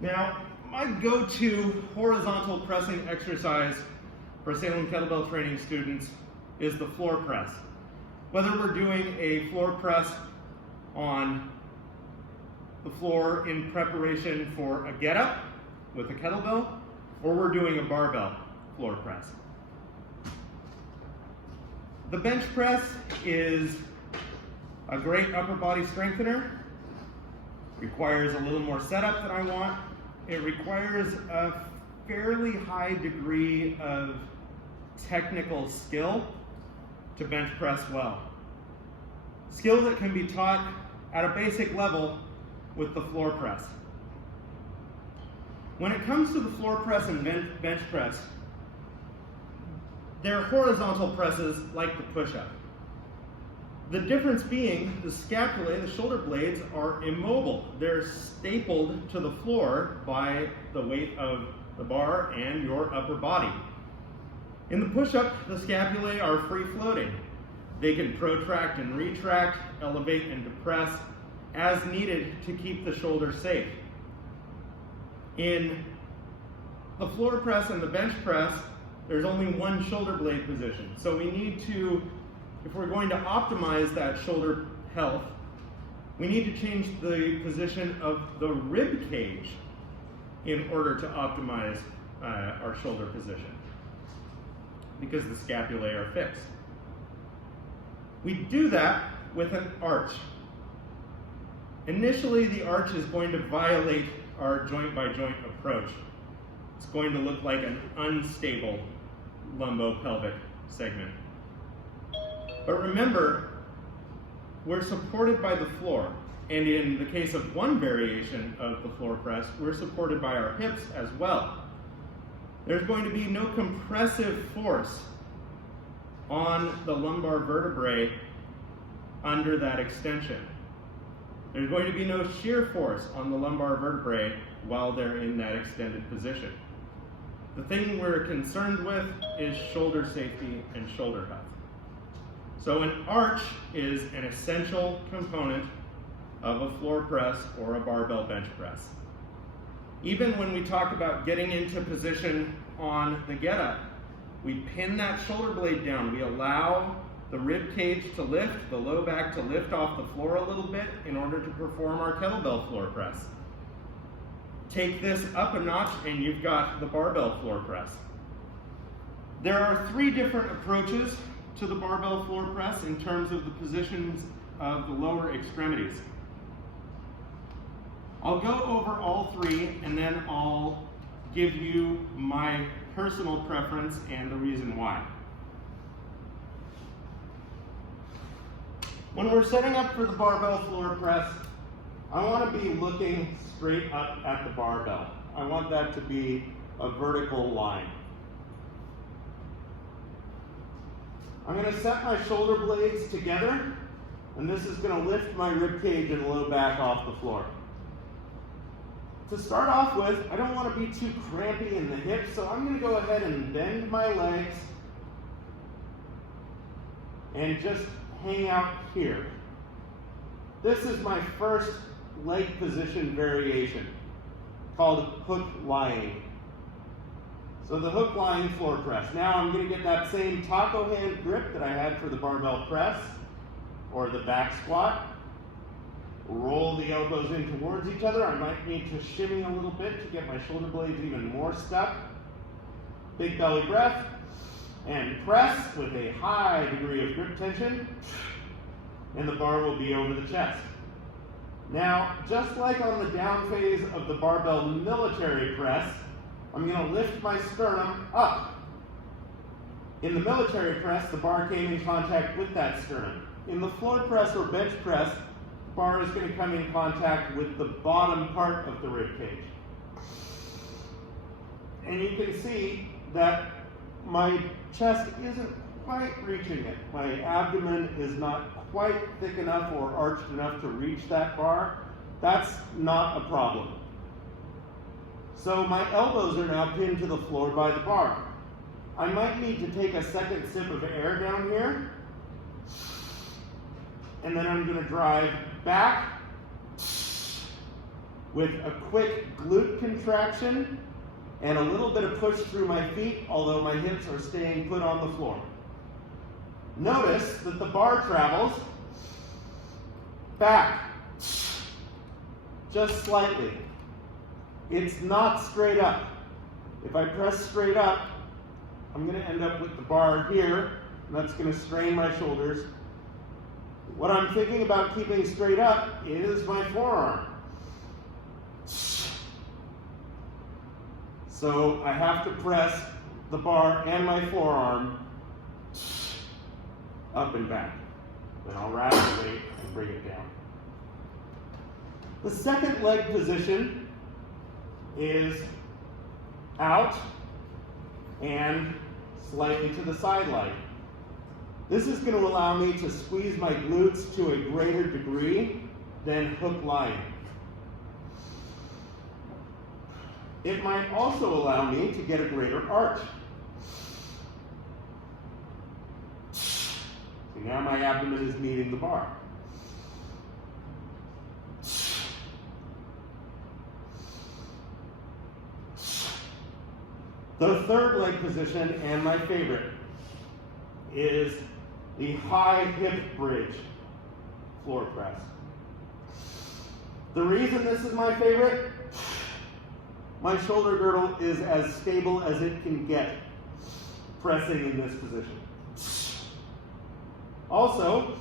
Now, my go-to horizontal pressing exercise for Salem kettlebell training students is the floor press. Whether we're doing a floor press on the floor in preparation for a get-up with a kettlebell, or we're doing a barbell floor press. The bench press is a great upper body strengthener. Requires a little more setup than I want. It requires a fairly high degree of technical skill to bench press well. Skill that can be taught at a basic level with the floor press. When it comes to the floor press and bench press, they're horizontal presses like the push-up. The difference being the scapulae, the shoulder blades, are immobile. They're stapled to the floor by the weight of the bar and your upper body. In the push-up, the scapulae are free-floating. They can protract and retract, elevate and depress as needed to keep the shoulder safe. In the floor press and the bench press, there's only one shoulder blade position. So we need to, if we're going to optimize that shoulder health, we need to change the position of the rib cage in order to optimize our shoulder position, because the scapulae are fixed. We do that with an arch. Initially, the arch is going to violate our joint-by-joint approach. It's going to look like an unstable lumbopelvic segment. But remember, we're supported by the floor, and in the case of one variation of the floor press, we're supported by our hips as well. There's going to be no compressive force on the lumbar vertebrae under that extension. There's going to be no shear force on the lumbar vertebrae while they're in that extended position. The thing we're concerned with is shoulder safety and shoulder health. So an arch is an essential component of a floor press or a barbell bench press. Even when we talk about getting into position on the get-up, we pin that shoulder blade down. We allow the rib cage to lift, the low back to lift off the floor a little bit in order to perform our kettlebell floor press. Take this up a notch and you've got the barbell floor press. There are 3 different approaches to the barbell floor press in terms of the positions of the lower extremities. I'll go over all 3 and then I'll give you my personal preference and the reason why. When we're setting up for the barbell floor press, I want to be looking straight up at the barbell. I want that to be a vertical line. I'm going to set my shoulder blades together, and this is going to lift my rib cage and low back off the floor. To start off with, I don't want to be too crampy in the hips, so I'm going to go ahead and bend my legs and just hang out here. This is my first leg position variation called hook lying. So the hook lying floor press. Now I'm going to get that same taco hand grip that I had for the barbell press or the back squat. Roll the elbows in towards each other. I might need to shimmy a little bit to get my shoulder blades even more stuck. Big belly breath and press with a high degree of grip tension, and the bar will be over the chest. Now, just like on the down phase of the barbell military press, I'm going to lift my sternum up. In the military press, the bar came in contact with that sternum. In the floor press or bench press, the bar is going to come in contact with the bottom part of the rib cage. And you can see that my chest isn't quite reaching it. My abdomen is not quite thick enough or arched enough to reach that bar. That's not a problem. So my elbows are now pinned to the floor by the bar. I might need to take a second sip of air down here, and then I'm going to drive back with a quick glute contraction and a little bit of push through my feet, although my hips are staying put on the floor. Notice that the bar travels back just slightly. It's not straight up. If I press straight up, I'm going to end up with the bar here, and that's going to strain my shoulders. What I'm thinking about keeping straight up is my forearm. So I have to press the bar and my forearm up and back. Then I'll wrap the weight and bring it down. The second leg position is out and slightly to the sideline. This is going to allow me to squeeze my glutes to a greater degree than hook lying. It might also allow me to get a greater arch. So now my abdomen is meeting the bar. The third leg position, and my favorite, is the high hip bridge floor press. The reason this is my favorite, my shoulder girdle is as stable as it can get pressing in this position. Also,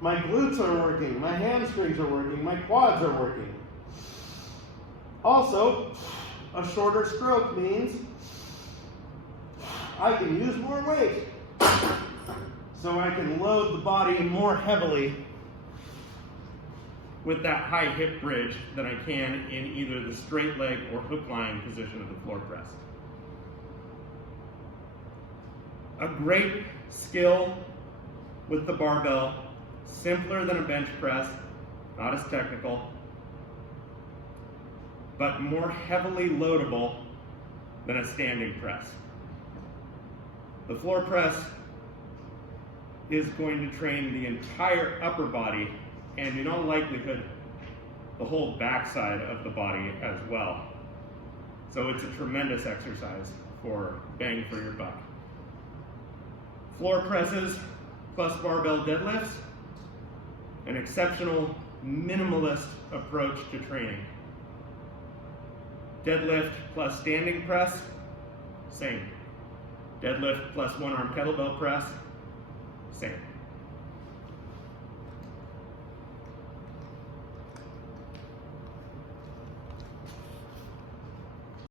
my glutes are working, my hamstrings are working, my quads are working. Also, a shorter stroke means I can use more weight. So I can load the body more heavily with that high hip bridge than I can in either the straight leg or hook lying position of the floor press. A great skill with the barbell, simpler than a bench press, not as technical, but more heavily loadable than a standing press. The floor press is going to train the entire upper body and in all likelihood the whole backside of the body as well. So it's a tremendous exercise for bang for your buck. Floor presses plus barbell deadlifts, an exceptional minimalist approach to training. Deadlift plus standing press, same. Deadlift plus one-arm kettlebell press, same.